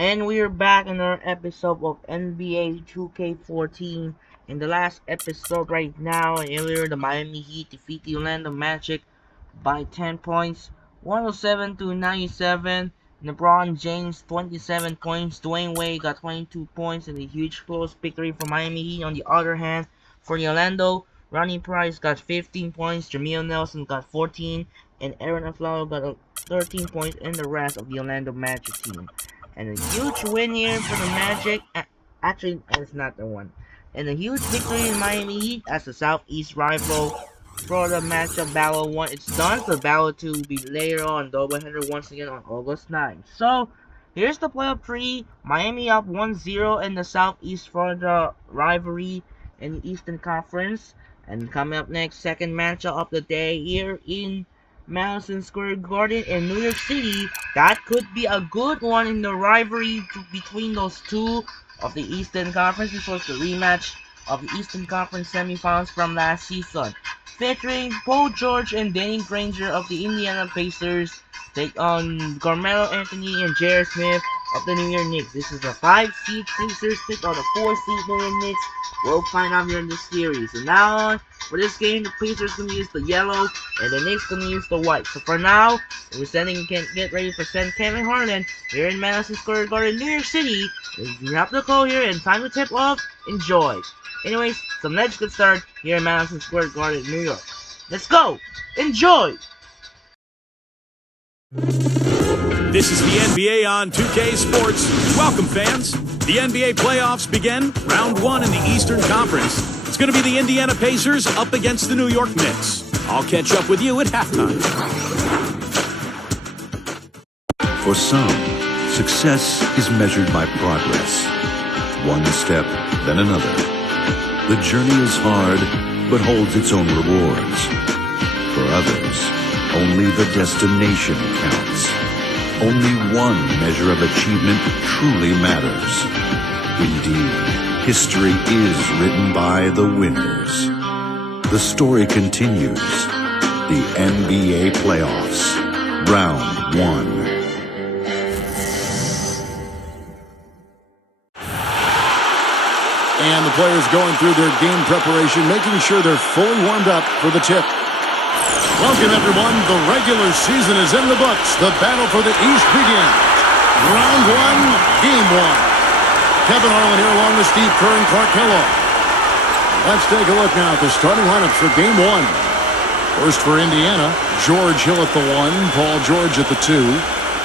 And we're back in our episode of NBA 2K14. In the last episode right now, earlier the Miami Heat defeat the Orlando Magic by 10 points, 107 to 97. LeBron James 27 points, Dwayne Wade got 22 points in a huge close victory for Miami Heat. On the other hand, for the Orlando, Ronnie Price got 15 points, Jameer Nelson got 14, and Aaron Aflalo got 13 points in the rest of the Orlando Magic team. And a huge win here for the Magic. Actually, it's not the one. And a huge victory in Miami Heat as the Southeast rival for the matchup battle 1. It's done. The battle 2 will be later on doubleheader once again on August 9th. So, here's the playoff 3. Miami up 1-0 in the Southeast for the rivalry in the Eastern Conference. And coming up next, second matchup of the day here in Madison Square Garden in New York City. That could be a good one in the rivalry between those two of the Eastern Conference. This was the rematch of the Eastern Conference semifinals from last season, featuring Paul George and Danny Granger of the Indiana Pacers take on Carmelo Anthony and J.R. Smith of the New York Knicks. This is a 5-seed Pacers pick on the 4-seed New York Knicks. We'll find out here in this series. So now on, for this game, the Pacers gonna use the yellow and the Knicks gonna use the white. So for now, we're get ready for Kevin Harlan here in Madison Square Garden, New York City. We have the call here and time to tip off. Enjoy. Anyways, so let's get started here in Madison Square Garden, New York. Let's go! Enjoy! This is the NBA on 2K Sports. Welcome, fans. The NBA playoffs begin round 1 in the Eastern Conference. It's going to be the Indiana Pacers up against the New York Knicks. I'll catch up with you at halftime. For some, success is measured by progress. One step, then another. The journey is hard, but holds its own rewards. For others, only the destination counts. Only one measure of achievement truly matters. Indeed, history is written by the winners. The story continues. The NBA playoffs, round 1. And the players going through their game preparation, making sure they're fully warmed up for the tip. Welcome, everyone. The regular season is in the books. The battle for the East begins. Round 1, Game 1. Kevin Harlan here along with Steve Kerr and Clark Kellogg. Let's take a look now at the starting lineups for Game 1. First for Indiana, George Hill at the 1, Paul George at the 2.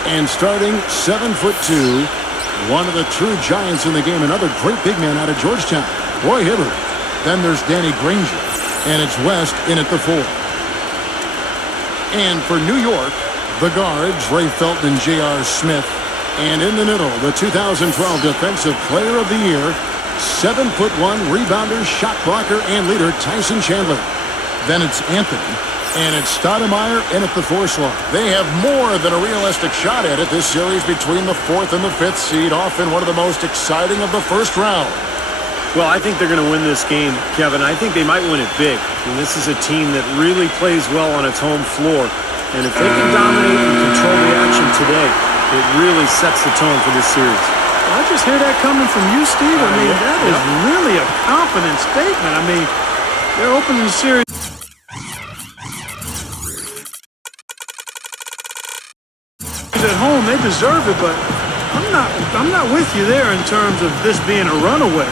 And starting 7'2", one of the true giants in the game, another great big man out of Georgetown, Roy Hibbert. Then there's Danny Granger, and it's West in at the 4. And for New York, the guards, Ray Felton and J.R. Smith. And in the middle, the 2012 Defensive Player of the Year, 7'1", rebounder, shot blocker, and leader, Tyson Chandler. Then it's Anthony, and it's Stoudemire in at the 4 slot. They have more than a realistic shot at it this series between the 4th and the 5th seed, often one of the most exciting of the first round. Well, I think they're going to win this game, Kevin. I think they might win it big. And this is a team that really plays well on its home floor. And if they can dominate and control the action today, it really sets the tone for this series. I just hear that coming from you, Steve. I mean, that is really a confident statement. I mean, they're opening the series at home. They deserve it, but I'm not with you there in terms of this being a runaway.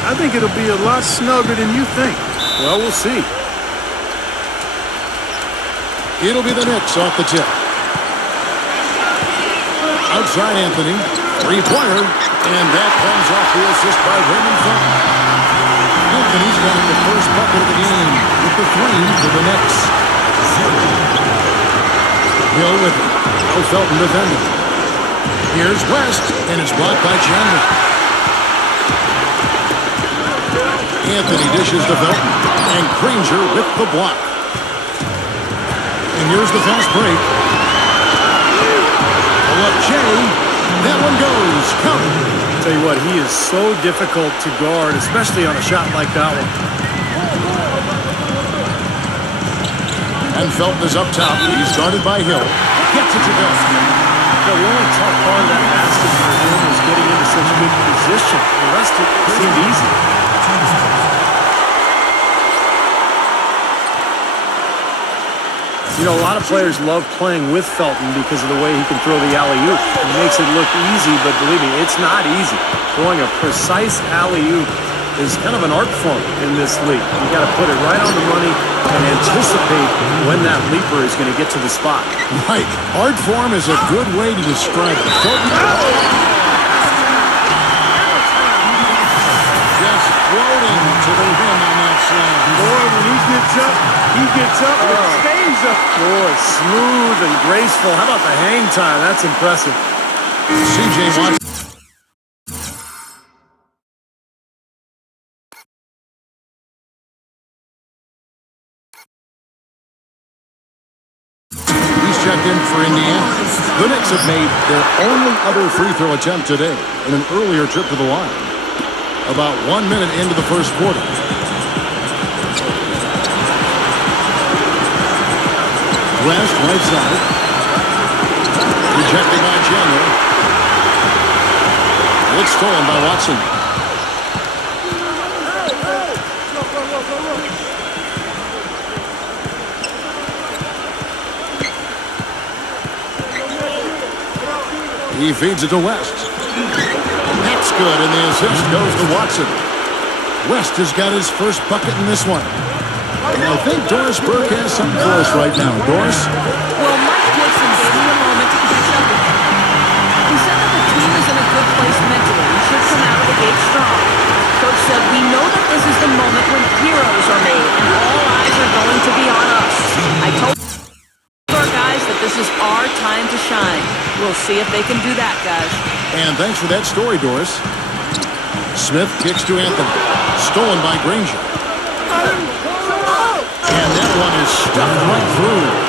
I think it'll be a lot snugger than you think. Well, we'll see. It'll be the Knicks off the tip. Outside Anthony, three-pointer, and that comes off the assist by Raymond Felton. Anthony's got the first bucket of the game with the 3 for the Knicks. Hill with it. No Felton defending. Here's West, and it's blocked by Chandler. Anthony dishes to Felton, and Granger with the block. And here's the fast break. Pull up Jay. That one goes. Covered. I'll tell you what, he is so difficult to guard, especially on a shot like that one. And Felton is up top. He's guarded by Hill. Gets it to Best. The only tough part of that basket for him was getting into such good position. The rest of it seemed easy. You know, a lot of players love playing with Felton because of the way he can throw the alley-oop. He makes it look easy, but believe me, it's not easy. Throwing a precise alley-oop is kind of an art form in this league. You got to put it right on the money and anticipate when that leaper is going to get to the spot. Right. Art form is a good way to describe it. Felton just floating to the rim on that slam. Boy, when he gets up and stays up. Boy, smooth and graceful. How about the hang time? That's impressive. C.J. Watson. Checked in for Indiana. The Knicks have made their only other free throw attempt today in an earlier trip to the line. About 1 minute into the first quarter. West, right side. Rejected by Chandler. It's stolen by Watson. He feeds it to West. That's good, and the assist goes to Watson. West has got his first bucket in this one. And I think Doris Burke has something for us right now. Doris? Well, Mike Dixon gave me a moment to catch up with him. He said that the team is in a good place mentally. We should come out of the gate strong. Coach said, we know that this is the moment when heroes are made, and all eyes are going to be on us. I told our guys that this is our time to shine. We'll see if they can do that, guys. And thanks for that story, Doris. Smith kicks to Anthony. Stolen by Granger. And that one is stuffed right through.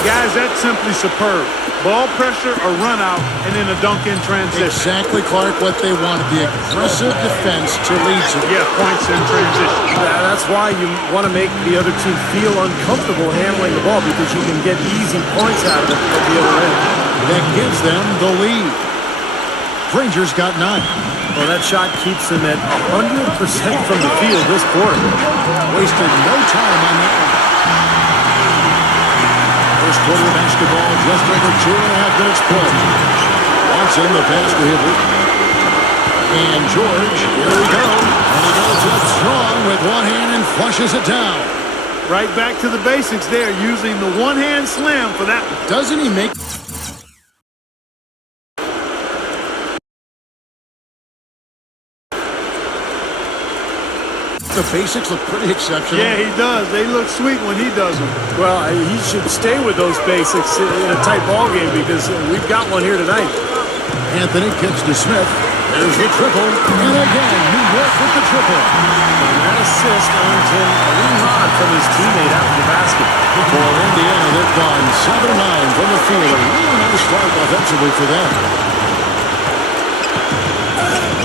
Guys, that's simply superb. Ball pressure, a run out, and then a dunk in transition. Exactly, Clark, what they wanted. The aggressive defense to lead to. Yeah, points in transition. That's why you want to make the other team feel uncomfortable handling the ball because you can get easy points out of it at the other end. That gives them the lead. Granger's got 9. Well, that shot keeps them at 100% from the field this quarter. Wasted no time on that one. First quarter of basketball, just over 2.5 minutes played. Watson, the pass to Hibbert. And George, here we go. And he goes up strong with one hand and flushes it down. Right back to the basics there, using the one-hand slam for that one. Doesn't he make... The basics look pretty exceptional. Yeah, he does. They look sweet when he does them. Well, he should stay with those basics in a tight ball game because we've got one here tonight. Anthony kicks to Smith. There's the triple. And again, New York with the triple. And that assist earned him a little nod from his teammate out in the basket. For Indiana, they've gone 7-9 from the field. A really nice start offensively for them.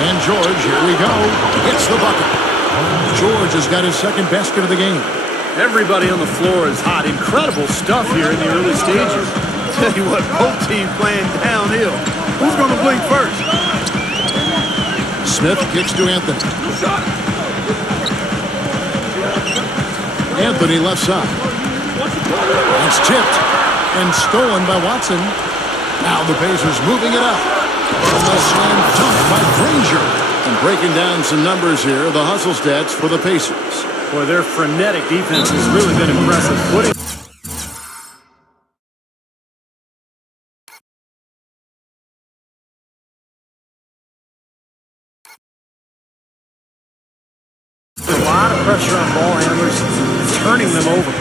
And George, here we go. Hits the bucket. George has got his second basket of the game. Everybody on the floor is hot. Incredible stuff here in the early stages. Tell you what, both teams playing downhill. Who's going to blink first? Smith kicks to Anthony. Anthony left side. It's tipped and stolen by Watson. Now the Pacers moving it up. And the slam dunk by Granger. And breaking down some numbers here, the hustle stats for the Pacers. Boy, their frenetic defense has really been impressive. A lot of pressure on ball handlers, turning them over.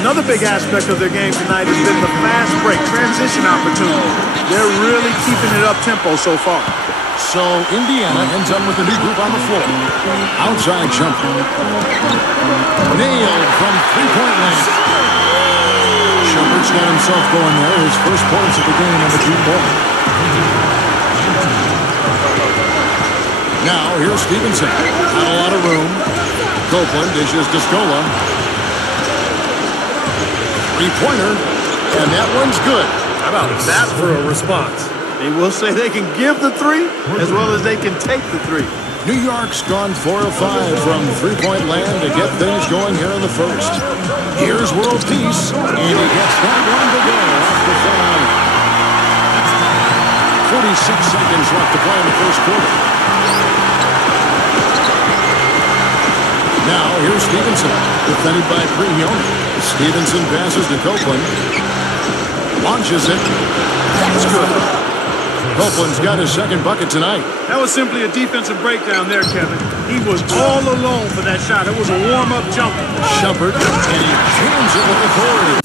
Another big aspect of their game tonight has been the fast break, transition opportunity. They're really keeping it up-tempo so far. So Indiana ends up with a new group on the floor. Outside jumper. Nailed from three-point land. Shumpert's got himself going there. His first points of the game on the team ball. Now, here's Stevenson. Not a lot of room. Copeland dishes to Scola. Three-pointer, and that one's good. How about that for a response? They will say they can give the three as well as they can take the three. New York's gone 4 of 5 from three-point land to get things going here in the first. Here's World Peace, and he gets that one to go off the foul. 46 seconds left to play in the first quarter. Now, here's Stevenson, defended by Prigioni. Stevenson passes to Copeland. Launches it. That's good. Copeland's got his second bucket tonight. That was simply a defensive breakdown there, Kevin. He was all alone for that shot. It was a warm-up jumper. Shumpert, and he jams it with authority.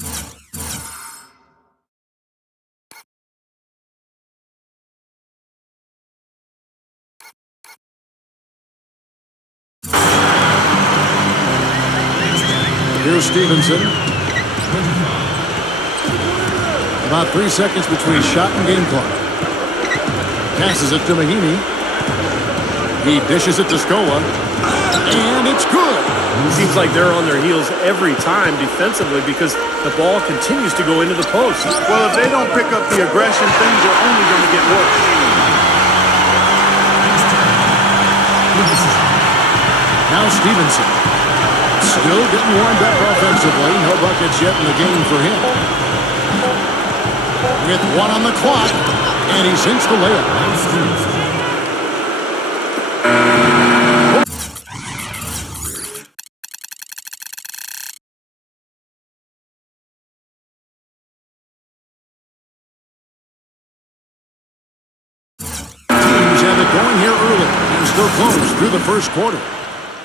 Here's Stevenson. About 3 seconds between shot and game clock. Passes it to Mahimi. He dishes it to Scola. And it's good. It seems like they're on their heels every time defensively because the ball continues to go into the post. Well, if they don't pick up the aggression, things are only going to get worse. Now Stevenson. Still getting warmed up offensively. No buckets yet in the game for him. With 1 on the clock, and he sinks the layup. Teams have it going here early and still close through the first quarter.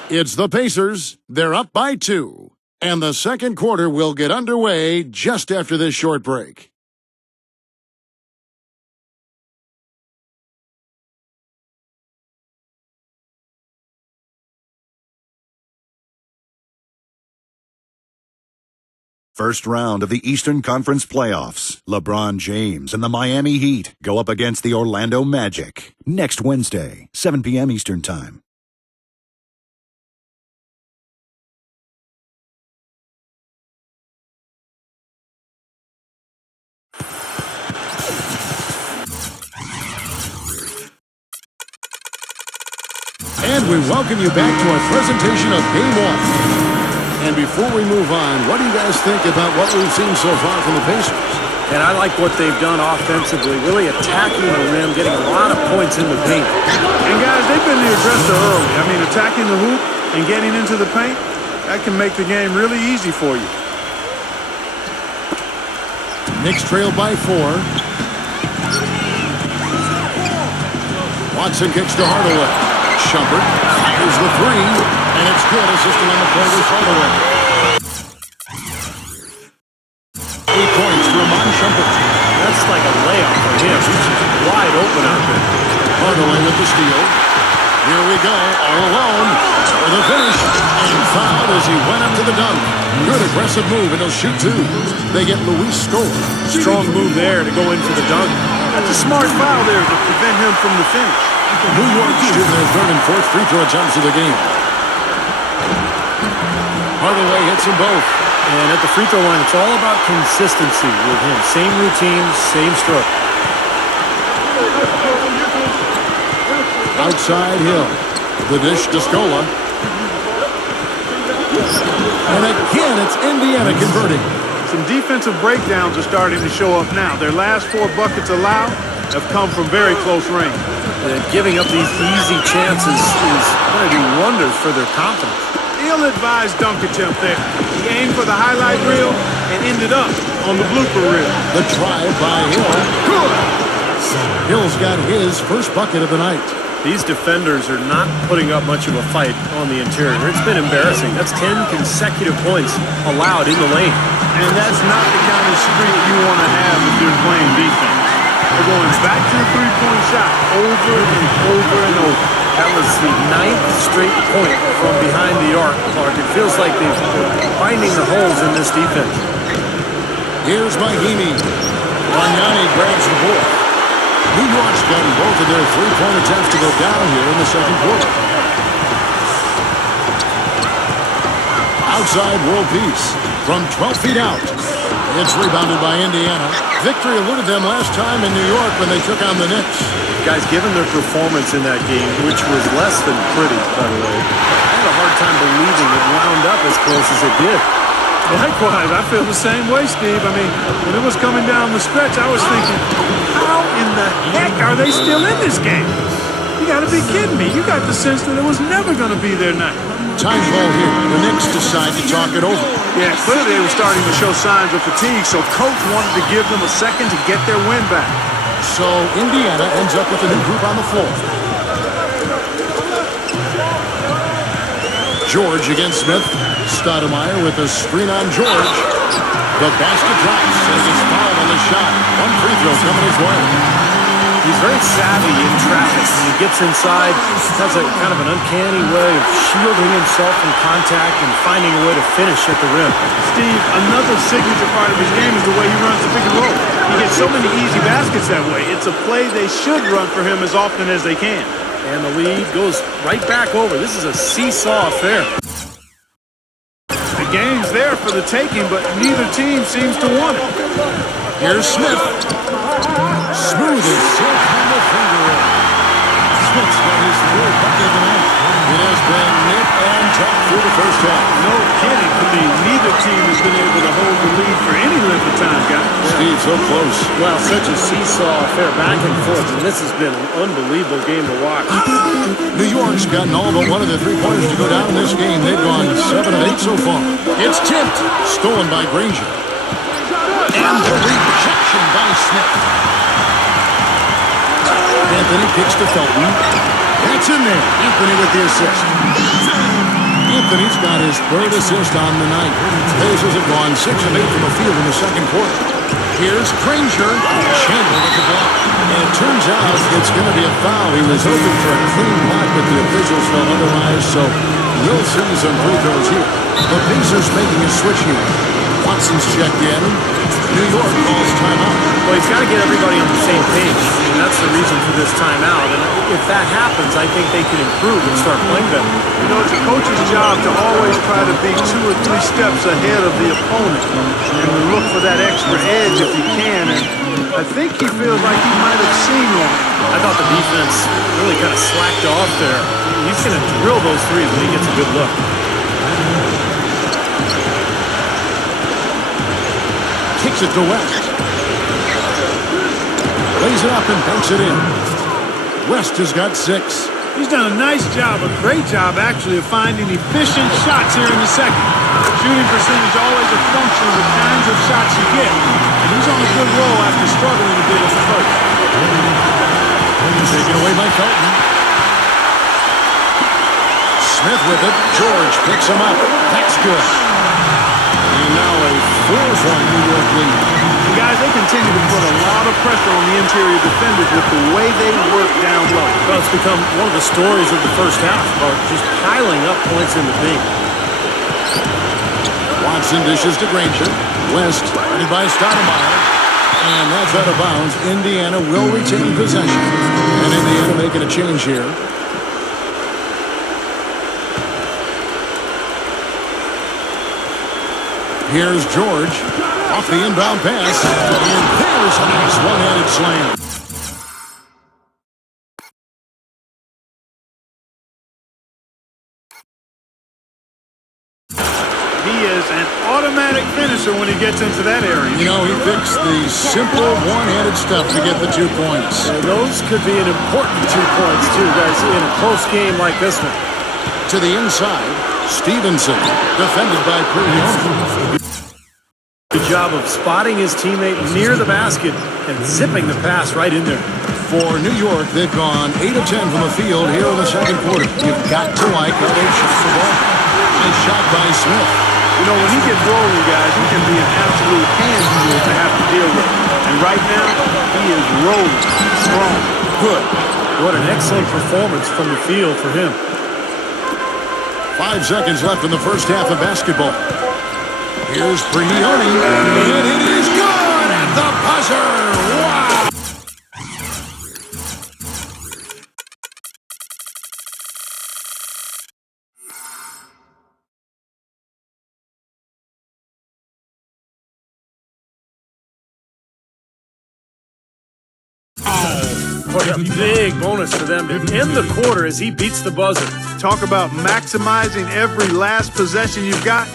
It's the Pacers. They're up by 2. And the second quarter will get underway just after this short break. First round of the Eastern Conference Playoffs. LeBron James and the Miami Heat go up against the Orlando Magic. Next Wednesday, 7 p.m. Eastern Time. And we welcome you back to our presentation of Game 1. And before we move on, what do you guys think about what we've seen so far from the Pacers? And I like what they've done offensively, really attacking the rim, getting a lot of points in the paint. And guys, they've been the aggressor early. I mean, attacking the hoop and getting into the paint, that can make the game really easy for you. Knicks trail by 4. Watson kicks to Hardaway. Shumpert fires the 3, and it's good. Assisting on the play with Hardaway. 8 points for Amon Shumpert. That's like a layup for him. He's wide open out there. Hardaway with the steal. Here we go, all alone for the finish. And fouled as he went up to the dunk. Good aggressive move, and he'll shoot 2. They get Luis Scola. Strong move there to go in for the dunk. That's a smart foul there to prevent him from the finish. New York shooting their 3rd and 4th free throw attempts of the game. Hardaway hits them both. And at the free throw line, it's all about consistency with him. Same routine, same stroke. Outside Hill. The dish to Scola. And again, it's Indiana converting. Some defensive breakdowns are starting to show up now. Their last 4 buckets allowed have come from very close range. Giving up these easy chances is going to do wonders for their confidence. Ill-advised dunk attempt there. He aimed for the highlight reel and ended up on the blooper reel. The drive by Hill. Good. Hill's got his first bucket of the night. These defenders are not putting up much of a fight on the interior. It's been embarrassing. That's 10 consecutive points allowed in the lane. And that's not the kind of streak you want to have if you're playing defense. They're going back to the three-point shot over and over and over. That was the 9th straight point from behind the arc, Clark. It feels like they're finding the holes in this defense. Here's Mahimi. Bargnani grabs the ball. New York's gotten both of their three-point attempts to go down here in the second quarter. Outside world peace from 12 feet out. It's rebounded by Indiana. Victory eluded them last time in New York when they took on the Knicks. Guys, given their performance in that game, which was less than pretty, by the way, I had a hard time believing it wound up as close as it did. Likewise, I feel the same way, Steve. I mean, when it was coming down the stretch, I was thinking, how in the heck are they still in this game? You got to be kidding me. You got the sense that it was never going to be their night. Time ball here. The Knicks decide to talk it over. Yeah, clearly they were starting to show signs of fatigue, so coach wanted to give them a second to get their win back. So Indiana ends up with a new group on the floor. George against Smith. Stoudemire with a screen on George. The basket drops and he's fouled on the shot. One free throw coming his way. He's very savvy in traffic. When he gets inside, has a kind of an uncanny way of shielding himself from contact and finding a way to finish at the rim. Steve, another signature part of his game is the way he runs the pick and roll. He gets so many easy baskets that way. It's a play they should run for him as often as they can. And the lead goes right back over. This is a seesaw affair. The game's there for the taking, but neither team seems to want it. Here's Smith. Smooth as silk on the finger roll. Smith's got his third bucket of the night. It has been nip and tuck through the first half. No kidding. I mean, neither team has been able to hold the lead for any length of time, guys. Steve, so close. Well, such a seesaw affair back and forth, and this has been an unbelievable game to watch. New York's gotten all but one of the three-pointers to go down in this game. They've gone 7 of 8 so far. It's tipped. Stolen by Granger. And the rejection by Smith. Anthony kicks to Felton. That's in there. Anthony with the assist. Anthony's got his third assist on the night. Pacers have gone 6 of 8 from the field in the second quarter. Here's Granger. Chandler with the block. And it turns out it's going to be a foul. He was hoping for a clean block, but the officials felt otherwise, so we'll see some free throws here. The Pacers making a switch here. Watson's checked in. New York calls timeout. Well, he's got to get everybody on the same page, and that's the reason for this timeout. And if that happens, I think they can improve and start playing better. You know, it's a coach's job to always try to be 2 or 3 steps ahead of the opponent and to look for that extra edge if you can. And I think he feels like he might have seen one. I thought the defense really kind of slacked off there. He's going to drill those threes when he gets a good look. Kicks it to West. Lays it up and banks it in. West has got 6. He's done a nice job, a great job actually, of finding efficient shots here in the second. Shooting percentage always a function of the kinds of shots you get. And he's on a good roll after struggling a bit at the first. Taken away by Felton. Smith with it. George picks him up. That's good. And now a 4-point New York lead. Guys, they continue to put a lot of pressure on the interior defenders with the way they work down low. Well, it's become one of the stories of the first half, about just piling up points in the paint. Watson dishes to Granger. West, guarded by Stoudemire. And that's out of bounds. Indiana will retain possession. And Indiana making a change here. Here's George. Off the inbound pass. And there's a nice one-handed slam. He is an automatic finisher when he gets into that area. You know, he picks the simple one-handed stuff to get the 2 points. And those could be an important 2 points, too, guys, in a close game like this one. To the inside, Stevenson, defended by Prigioni. Good job of spotting his teammate near the basket and zipping the pass right in there. For New York, they've gone 8 of 10 from the field here in the second quarter. You've got to like how they shot the ball. Nice shot by Smith. You know, when he gets rolling, guys, he can be an absolute handful to have to deal with. And right now, he is rolling strong. Good. What an excellent performance from the field for him. 5 seconds left in the first half of basketball. Here's Prigioni, and it is good at the buzzer. Wow! What a big bonus for them to end the quarter as he beats the buzzer. Talk about maximizing every last possession you've got.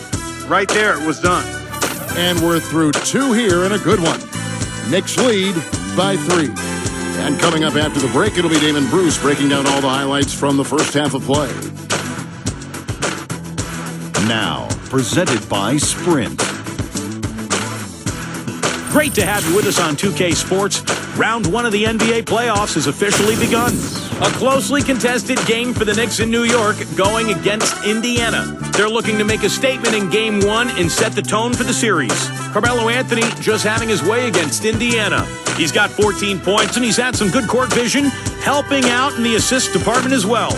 Right there, it was done. And we're through 2 here and a good one. Knicks lead by 3. And coming up after the break, it'll be Damon Bruce breaking down all the highlights from the first half of play. Now, presented by Sprint. Great to have you with us on 2K Sports. Round 1 of the NBA playoffs has officially begun. A closely contested game for the Knicks in New York going against Indiana. They're looking to make a statement in Game 1 and set the tone for the series. Carmelo Anthony just having his way against Indiana. He's got 14 points and he's had some good court vision, helping out in the assist department as well.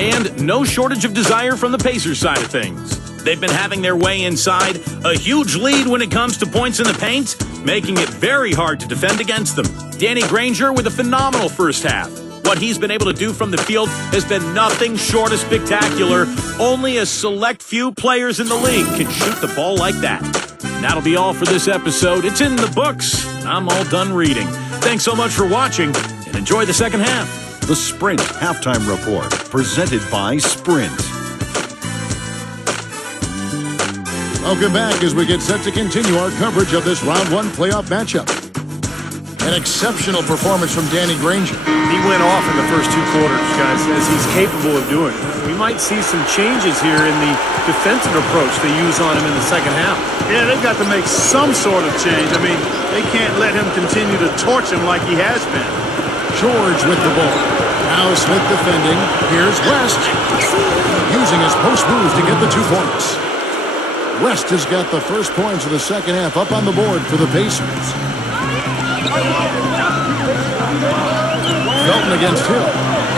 And no shortage of desire from the Pacers side of things. They've been having their way inside, a huge lead when it comes to points in the paint, making it very hard to defend against them. Danny Granger with a phenomenal first half. What he's been able to do from the field has been nothing short of spectacular. Only a select few players in the league can shoot the ball like that. And that'll be all for this episode. It's in the books. I'm all done reading. Thanks so much for watching, and enjoy the second half. The Sprint Halftime Report, presented by Sprint. Welcome back as we get set to continue our coverage of this Round 1 playoff matchup. An exceptional performance from Danny Granger. He went off in the first 2 quarters, guys, as he's capable of doing. We might see some changes here in the defensive approach they use on him in the second half. Yeah, they've got to make some sort of change. I mean, they can't let him continue to torch him like he has been. George with the ball. Now Smith defending. Here's West. Using his post move to get the 2 points. West has got the first points of the second half up on the board for the Pacers. Felton against Hill.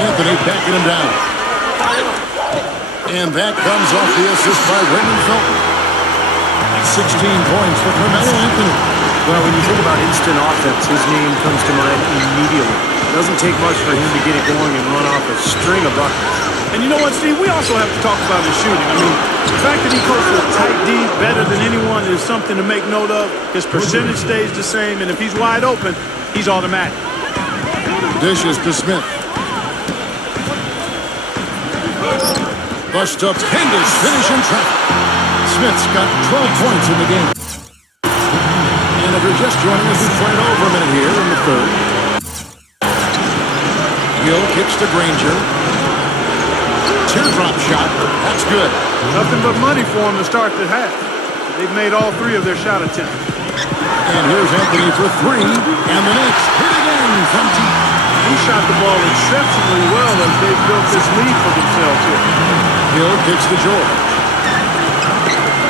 Anthony backing him down. And that comes off the assist by Raymond Felton. 16 points for Carmelo Anthony. Well, when you think about instant offense, his name comes to mind immediately. It doesn't take much for him to get it going and run off a string of buckets. And you know what, Steve? We also have to talk about his shooting. I mean, the fact that he coaches a tight D better than anyone is something to make note of. His percentage stays the same, and if he's wide open, he's automatic. Dishes to Smith. Bust up Hender's finishing trap. Smith's got 12 points in the game. And if you're just joining us, we've played over a minute here in the third. Hill kicks to Granger. Teardrop shot. That's good. Nothing but money for him to start the half. They've made all 3 of their shot attempts. And here's Anthony for 3. And the Knicks hit again from deep. He shot the ball exceptionally well as they've built this lead for themselves here. Hill kicks to George.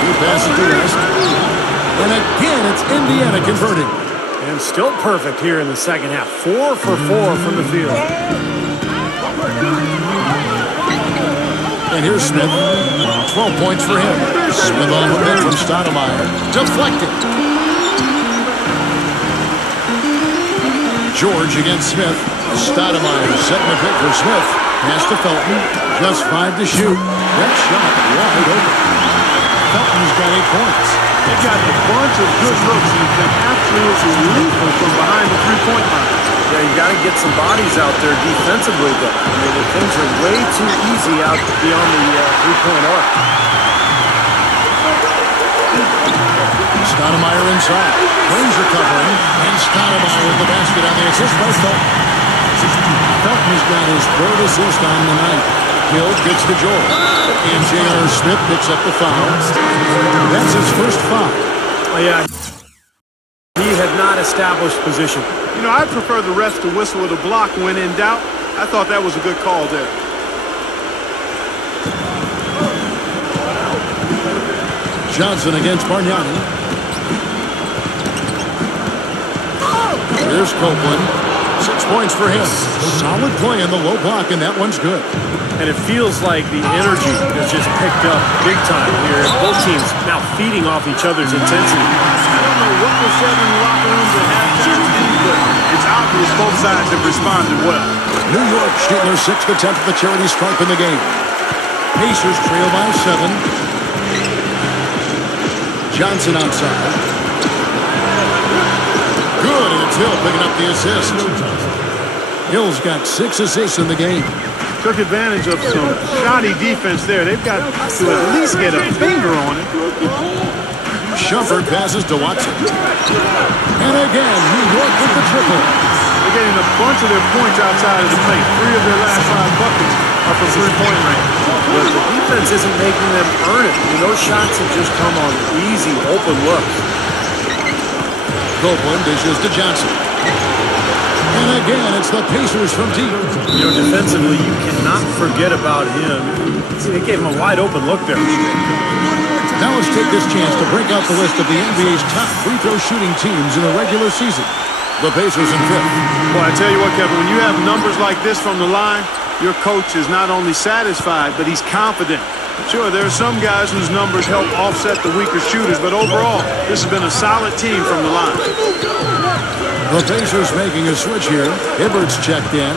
He passes to West. And again, it's Indiana converting. And still perfect here in the second half. 4 for 4 from the field. And here's Smith. 12 points for him. Smith on the mid from Stoudemire. Deflected. George against Smith. Stoudemire setting the pick for Smith. Pass to Felton. Just 5 to shoot. That shot wide open. Felton's got 8 points. They've got a bunch of good looks and have been absolutely lethal from behind the 3-point line. Yeah, you got to get some bodies out there defensively, though. I mean, the things are way too easy out beyond the 3-point arc. Stoudemire inside. Granger covering. And Stoudemire with the basket on the assist by Felton. Felton's got his 3rd assist on the night. Hill gets to George. And J.R. Smith picks up the foul. That's his first foul. Oh, yeah. He had not established position. You know, I prefer the refs to whistle with a block when in doubt. I thought that was a good call there. Johnson against Bargnani. Here's Copeland. 6 points for him. Solid play in the low block, and that one's good. And it feels like the energy has just picked up big time here. Both teams now feeding off each other's intensity. I don't know what was said in the locker rooms at halftime, but it's obvious both sides have responded well. New York shooting their 6th attempt at the charity stripe in the game. Pacers trail by 7. Johnson outside. Hill picking up the assist. Hill's got 6 assists in the game. Took advantage of some shoddy defense there. They've got to at least get a finger on it. Shumpert passes to Watson. And again, New York with the triple. They're getting a bunch of their points outside of the paint. 3 of their last 5 buckets are from three-point range. But the defense isn't making them earn it. I mean, those shots have just come on easy, open looks. Copeland dishes to Johnson. And again, it's the Pacers from deep. You know, defensively, you cannot forget about him. See, they gave him a wide open look there. Now let's take this chance to break out the list of the NBA's top free throw shooting teams in the regular season. The Pacers in 5th. Well, I tell you what, Kevin, when you have numbers like this from the line, your coach is not only satisfied, but he's confident. Sure, there are some guys whose numbers help offset the weaker shooters, but overall, this has been a solid team from the line. The Pacers making a switch here. Hibbert's checked in.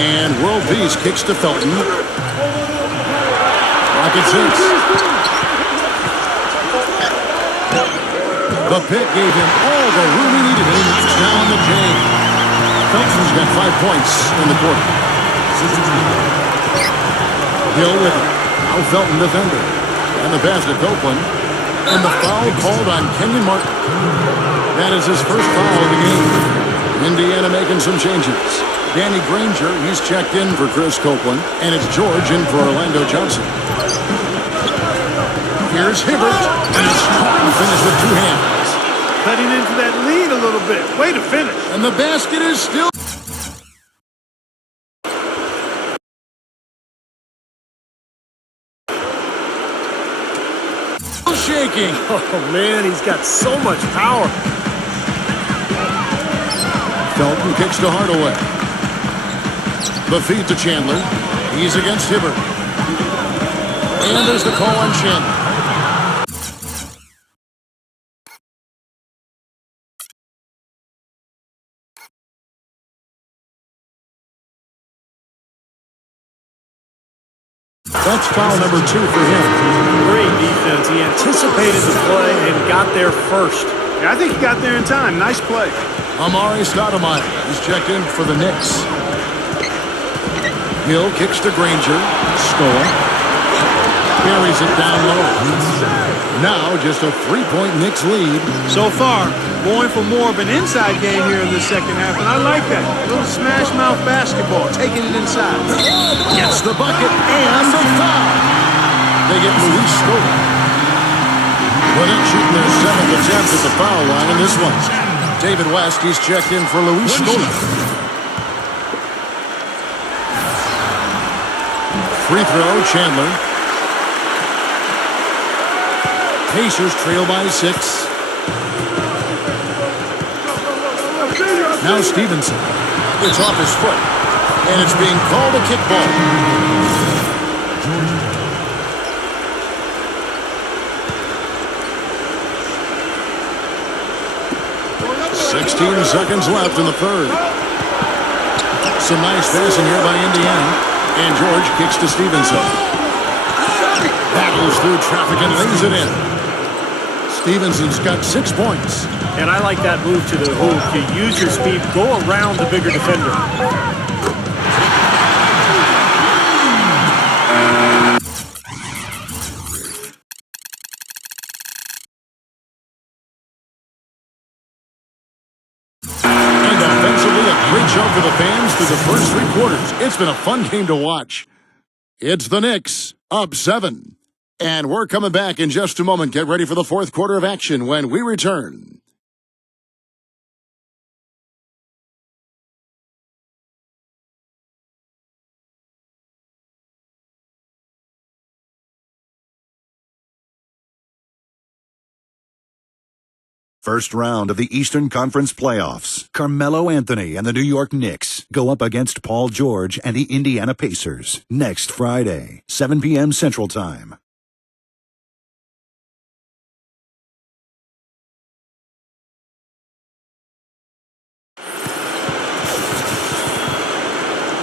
And World Peace kicks to Felton. Rockets 6. The pick gave him all the room he needed. He knocks down the J. Felton's got 5 points in the quarter. Hill with it. Now Felton defender. And the pass to Copeland. And the foul called on Kenyon Martin. That is his first foul of the game. Indiana making some changes. Danny Granger, he's checked in for Chris Copeland. And it's George in for Orlando Johnson. Here's Hibbert. And it's caught and finished with 2 hands. Cutting into that lead a little bit. Way to finish. And the basket is still... shaking. Oh, man, he's got so much power. Felton kicks to Hardaway. The feed to Chandler. He's against Hibbert. And there's the call on Chandler. That's foul number 2 for him. Great defense. He anticipated the play and got there first. Yeah, I think he got there in time. Nice play. Amari Stoudemire is checked in for the Knicks. Hill kicks to Granger. Stoll. Carries it down low. Now just a 3-point Knicks lead. So far, going for more of an inside game here in the second half, and I like that. A little smash mouth basketball, taking it inside. Gets the bucket and the foul. They get Luis Scola. Well, they're shooting their 7th attempt at the foul line in this one. David West, he's checked in for Luis Scola. Free throw, Chandler. Pacers trail by 6. Now Stevenson. It's off his foot. And it's being called a kickball. 16 seconds left in the third. Some nice passing here by Indiana. And George kicks to Stevenson. Battles through traffic and lays it in. Stevenson's got 6 points. And I like that move to the hoop. You use your speed, go around the bigger defender. And offensively, a great show for the fans through the first 3 quarters. It's been a fun game to watch. It's the Knicks, up 7. And we're coming back in just a moment. Get ready for the 4th quarter of action when we return. First round of the Eastern Conference Playoffs. Carmelo Anthony and the New York Knicks go up against Paul George and the Indiana Pacers next Friday, 7 p.m. Central Time.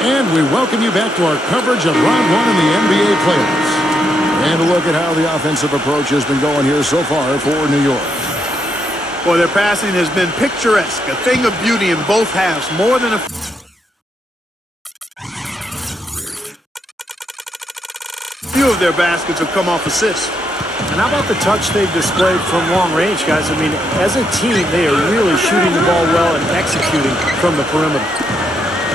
And we welcome you back to our coverage of Round 1 in the NBA playoffs. And look at how the offensive approach has been going here so far for New York. Boy, their passing has been picturesque, a thing of beauty in both halves. More than a few of their baskets have come off assists. And how about the touch they've displayed from long range, guys? I mean, as a team, they are really shooting the ball well and executing from the perimeter.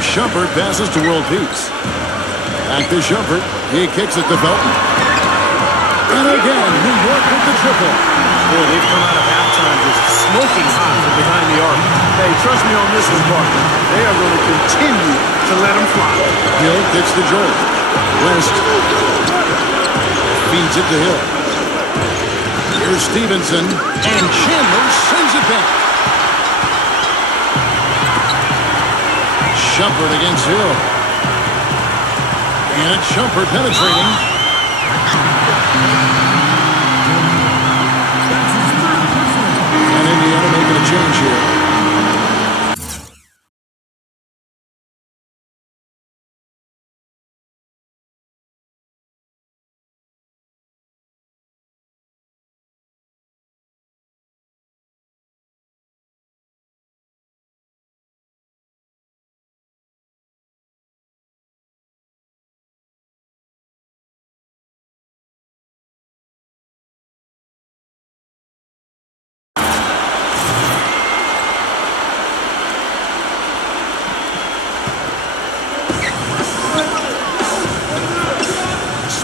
Shumpert passes to World Peace. Back to Shumpert. He kicks it to Felton. And again, New York with the triple. Boy, they've come out of halftime just smoking hot from behind the arc. Hey, trust me on this one, Parker. They are going to continue to let them fly. Hill kicks to George. West feeds it to Hill. Here's Stevenson. And Chandler sends it back. Shumpert against Hill. And it's Shumpert penetrating. And Indiana making a change here.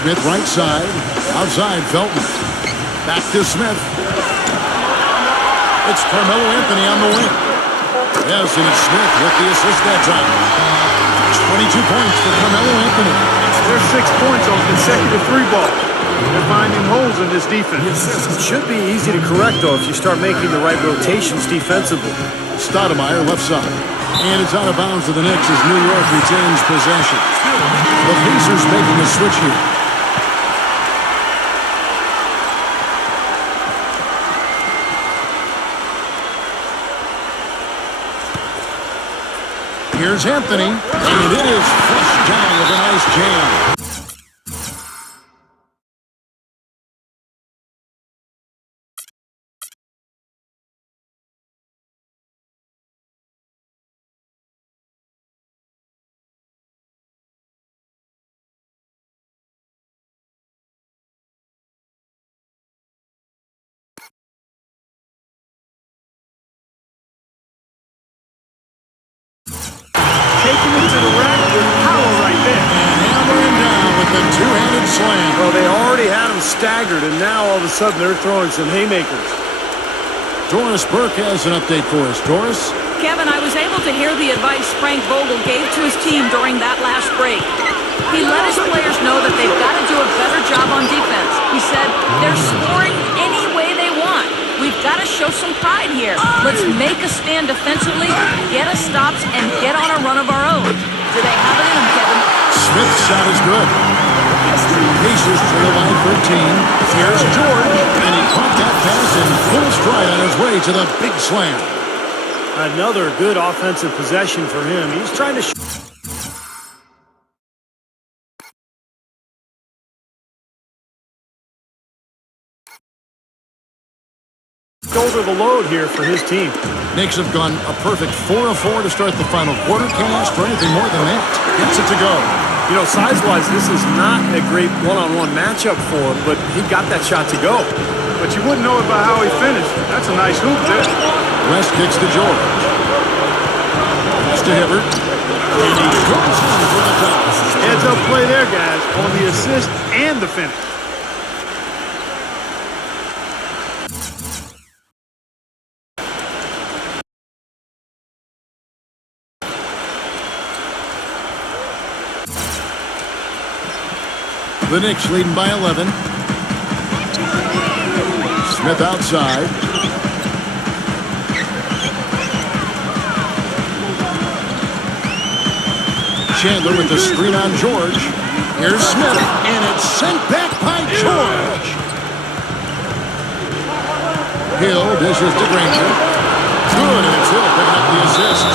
Smith right side. Outside Felton. Back to Smith. It's Carmelo Anthony on the wing. Yes, and it's Smith with the assist that time. 22 points for Carmelo Anthony. There's 6 points on consecutive three ball. They're finding holes in this defense. It should be easy to correct, though, if you start making the right rotations defensively. Stoudemire left side. And it's out of bounds to the Knicks as New York retains possession. The Pacers making a switch here. Here's Anthony, and it is flushed down with a nice jam. Taking it to the rack with power right there. Hammering down with the two-handed slam. Well, they already had him staggered, and now all of a sudden they're throwing some haymakers. Doris Burke has an update for us. Doris? Kevin, I was able to hear the advice Frank Vogel gave to his team during that last break. He let his players know that they've got to do a better job on defense. He said, they're scoring any way they want. We've got to show some pride here. Let's make a stand defensively, get us stops, and get on a run of our own. Do they have it in them, Kevin? Smith's shot is good. Pacers trail by 13. Here's George, and he caught that pass in full stride on his way to the big slam. Another good offensive possession for him. He's trying to shoulder the load here for his team. Knicks have gone a perfect 4 of 4 to start the final quarter. Can't ask for anything more than that. Gets it to go. You know, size-wise, this is not a great one-on-one matchup for him, but he got that shot to go. But you wouldn't know it by how he finished. That's a nice hoop there. West kicks to George. Pass to Hibbert. And he goes in for the top. Heads-up play there, guys, on the assist and the finish. The Knicks leading by 11. Smith outside. Chandler with the screen on George. Here's Smith, and it's sent back by George. Hill dishes to Granger. Good, and it's Hill picking up the assist.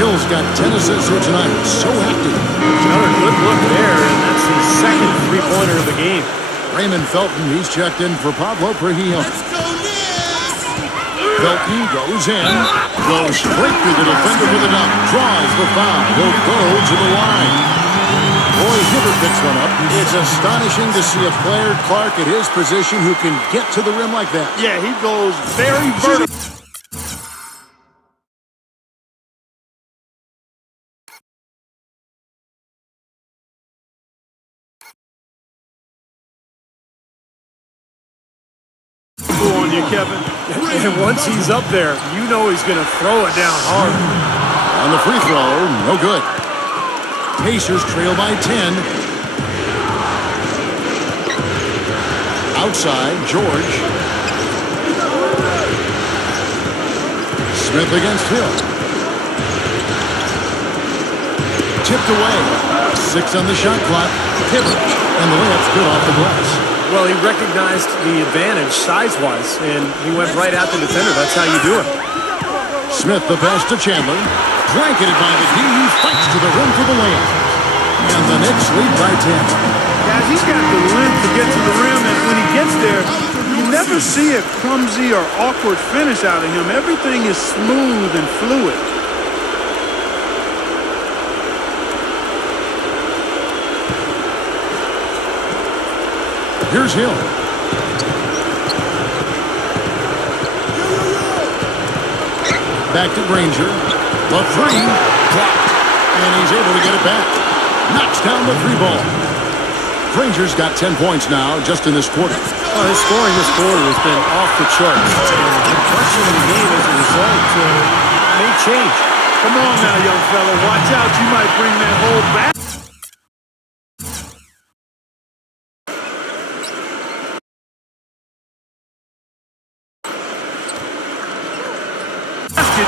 Hill's got 10 assists here tonight. So active. Another good look there, and that's his second three-pointer of the game. Raymond Felton, he's checked in for Pablo Prejillo. Felton goes in. Goes straight through the defender for the dunk. Draws the foul. He'll go to the line. Roy Hibbert picks one up. It's astonishing to see a player, Clark, at his position who can get to the rim like that. Yeah, he goes very vertical. On you, Kevin. And once he's up there, you know he's going to throw it down hard. On the free throw, no good. Pacers trail by 10. Outside, George. Smith against Hill. Tipped away. 6 on the shot clock. Hibbert. And the layup's good off the glass. Well, he recognized the advantage size-wise, and he went right at the defender. That's how you do it. Smith the pass to Chandler. Blanketed by the D. He fights to the rim for the layup. And the Knicks lead by 10. Guys, he's got the length to get to the rim, and when he gets there, you never see a clumsy or awkward finish out of him. Everything is smooth and fluid. Here's Hill. Back to Granger. The three. Blocked. And he's able to get it back. Knocks down the 3 ball. Granger's got 10 points now just in this quarter. Well, his scoring this quarter has been off the charts. And the complexion of the game as a result may change. Come on now, young fella. Watch out. You might bring that hole back.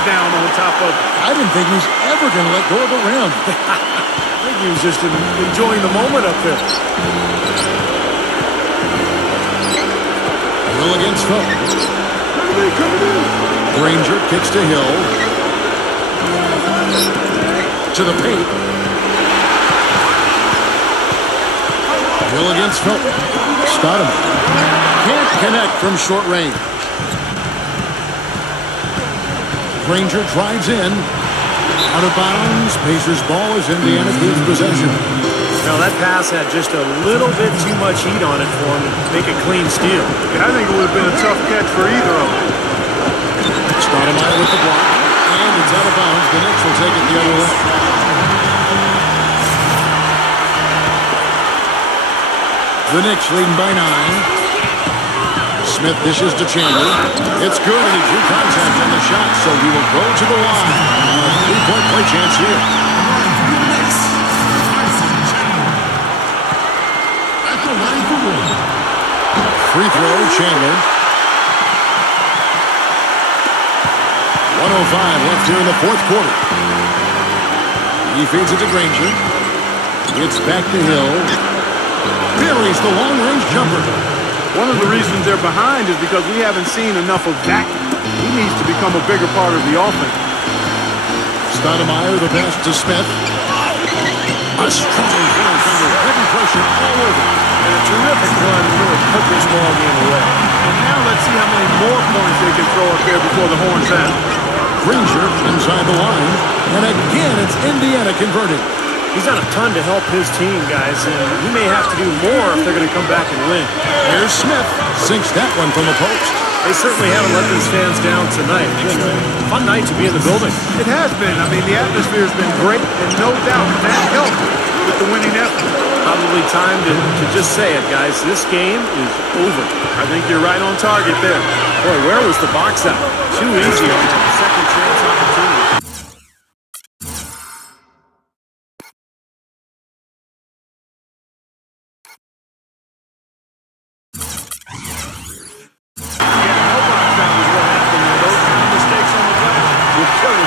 Down on top of it. I didn't think he was ever going to let go of the rim. I think he was just enjoying the moment up there. Hill against Felton. Granger kicks to Hill. To the paint. Hill against Felton. Stoudemire. Can't connect from short range. Granger drives in. Out of bounds. Pacers ball as Indiana keeps possession. Now that pass had just a little bit too much heat on it for him to make a clean steal. I think it would have been a tough catch for either of them. Stoudemire with the block. And it's out of bounds. The Knicks will take it the other way. The Knicks leading by 9. Smith dishes to Chandler. It's good, and he drew contact on the shot, so he will go to the line. A 3-point play chance here. At the line for 1. Free throw, Chandler. 1:05 left here in the 4th quarter. He feeds it to Granger. It's back to Hill. Buries the long-range jumper. One of the reasons they're behind is because we haven't seen enough of that. He needs to become a bigger part of the offense. Stoudemire, the pass to Smith. A strong finish under heavy pressure all over. And a terrific run to really put this ball game away. And now let's see how many more points they can throw up there before the horn sound. Granger inside the line. And again, it's Indiana converting. He's done a ton to help his team, guys, and he may have to do more if they're going to come back and win. Here's Smith. Sinks that one from the post. They certainly haven't let these fans down tonight. It's been a fun night to be in the building. It has been. I mean, the atmosphere has been great, and no doubt that helped with the winning effort. Probably time to just say it, guys. This game is over. I think you're right on target there. Boy, where was the box out? Too easy on the second chance opportunity.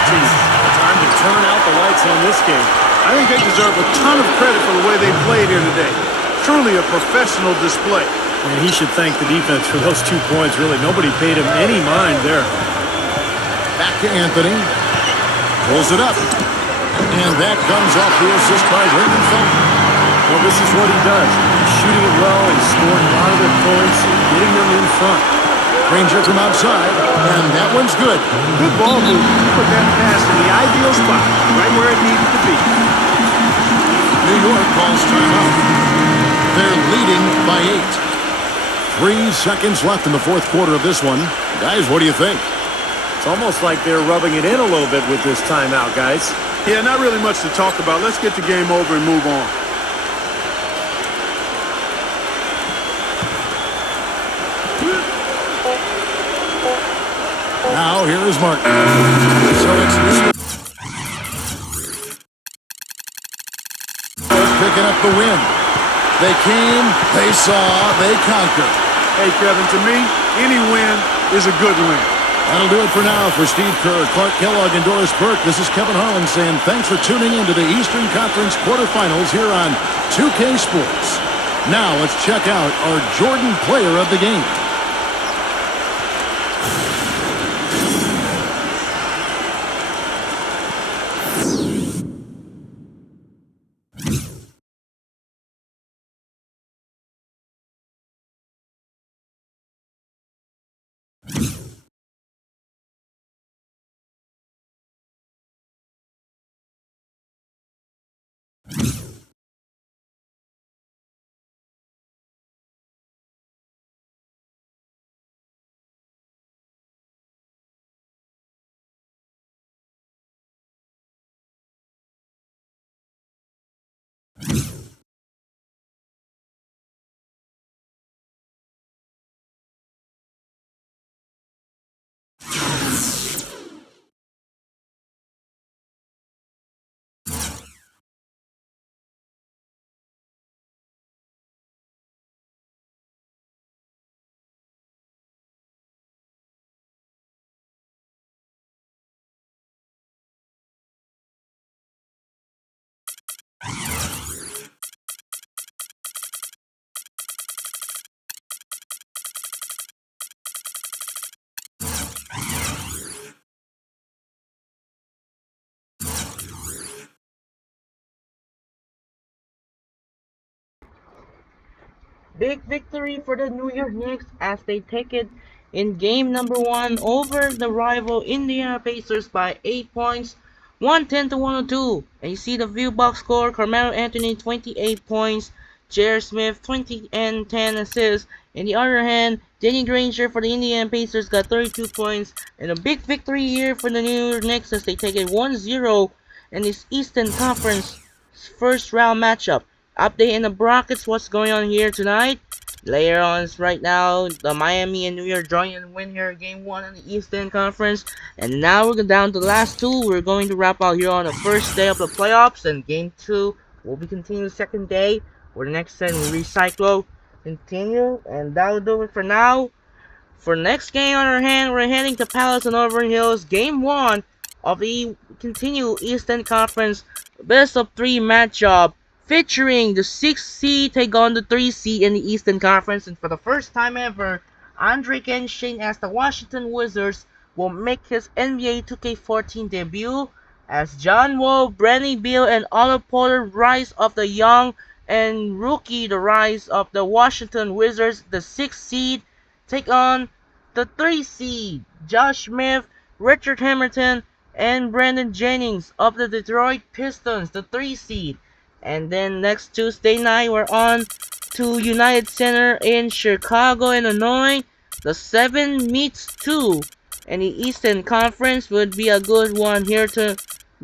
Time to turn out the lights on this game. I think they deserve a ton of credit for the way they played here today. Truly a professional display. And he should thank the defense for those 2 points, really. Nobody paid him any mind there. Back to Anthony. Pulls it up. And that comes off the assist by Raymond Felton. Well, this is what he does. He's shooting it well. He's scoring a lot of their points and getting them in front. Granger from outside, and that one's good. Good ball move. Put that pass in the ideal spot, right where it needed to be. New York calls timeout. They're leading by 8. 3 seconds left in the fourth quarter of this one. Guys, what do you think? It's almost like they're rubbing it in a little bit with this timeout, guys. Yeah, not really much to talk about. Let's get the game over and move on. Now, here is Martin. So it's New York picking up the win. They came, they saw, they conquered. Hey, Kevin, to me, any win is a good win. That'll do it for now. For Steve Kerr, Clark Kellogg, and Doris Burke, this is Kevin Harlan saying thanks for tuning in to the Eastern Conference quarterfinals here on 2K Sports. Now let's check out our Jordan player of the game. Big victory for the New York Knicks as they take it in game number 1 over the rival Indiana Pacers by 8 points, 110 to 102. And you see the view box score: Carmelo Anthony 28 points, J.R. Smith 20 and 10 assists. On the other hand, Danny Granger for the Indiana Pacers got 32 points, and a big victory here for the New York Knicks as they take it 1-0 in this Eastern Conference first round matchup. Update in the brackets, what's going on here tonight. Later on right now, the Miami and New York join and win here game 1 in the Eastern Conference. And now we're down to the last 2. We're going to wrap out here on the first day of the playoffs, and game 2 will be continued second day, where the next set will recycle continue. And that'll do it for now. For next game on our hand, we're heading to Palace and Auburn Hills, game 1 of the continued Eastern Conference best of 3 matchup, featuring the 6th seed take on the 3 seed in the Eastern Conference. And for the first time ever, Andre Kenshin as the Washington Wizards will make his NBA 2K14 debut, as John Wall, Bradley Beal, and Otto Porter rise of the young, and rookie the rise of the Washington Wizards, the 6th seed, take on the 3 seed, Josh Smith, Richard Hamilton, and Brandon Jennings of the Detroit Pistons, the 3 seed. And then next Tuesday night, we're on to United Center in Chicago, Illinois. The 7 meets 2. And the Eastern Conference would be a good one here to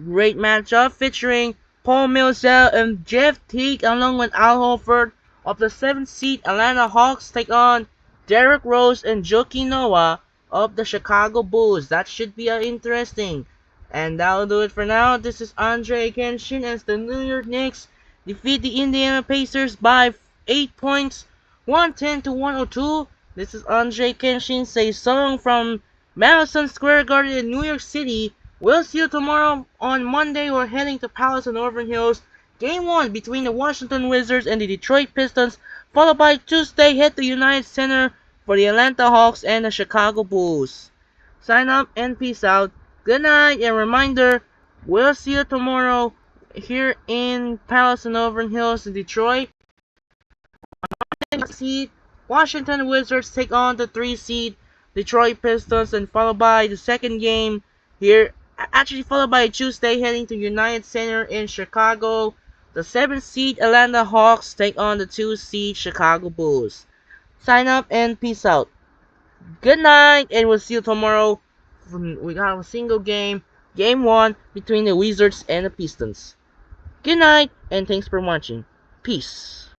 great matchup, featuring Paul Millsap and Jeff Teague along with Al Horford of the 7th seed Atlanta Hawks take on Derrick Rose and Joakim Noah of the Chicago Bulls. That should be interesting. And that'll do it for now. This is Andre Kenshin as the New York Knicks defeat the Indiana Pacers by 8 points, 110 to 102. This is Andre Kenshin say song from Madison Square Garden in New York City. We'll see you tomorrow on Monday. We're heading to Palace and Auburn Hills. Game 1 between the Washington Wizards and the Detroit Pistons, followed by Tuesday head to United Center for the Atlanta Hawks and the Chicago Bulls. Sign up and peace out. Good night, and reminder, we'll see you tomorrow here in Palace and Auburn Hills in Detroit. Seed Washington Wizards take on the 3 seed Detroit Pistons, and followed by the second game here, actually followed by a Tuesday heading to United Center in Chicago. The 7th seed Atlanta Hawks take on the 2 seed Chicago Bulls. Sign up and peace out. Good night, and we'll see you tomorrow. We got a single game, game 1 between the Wizards and the Pistons. Good night, and thanks for watching. Peace.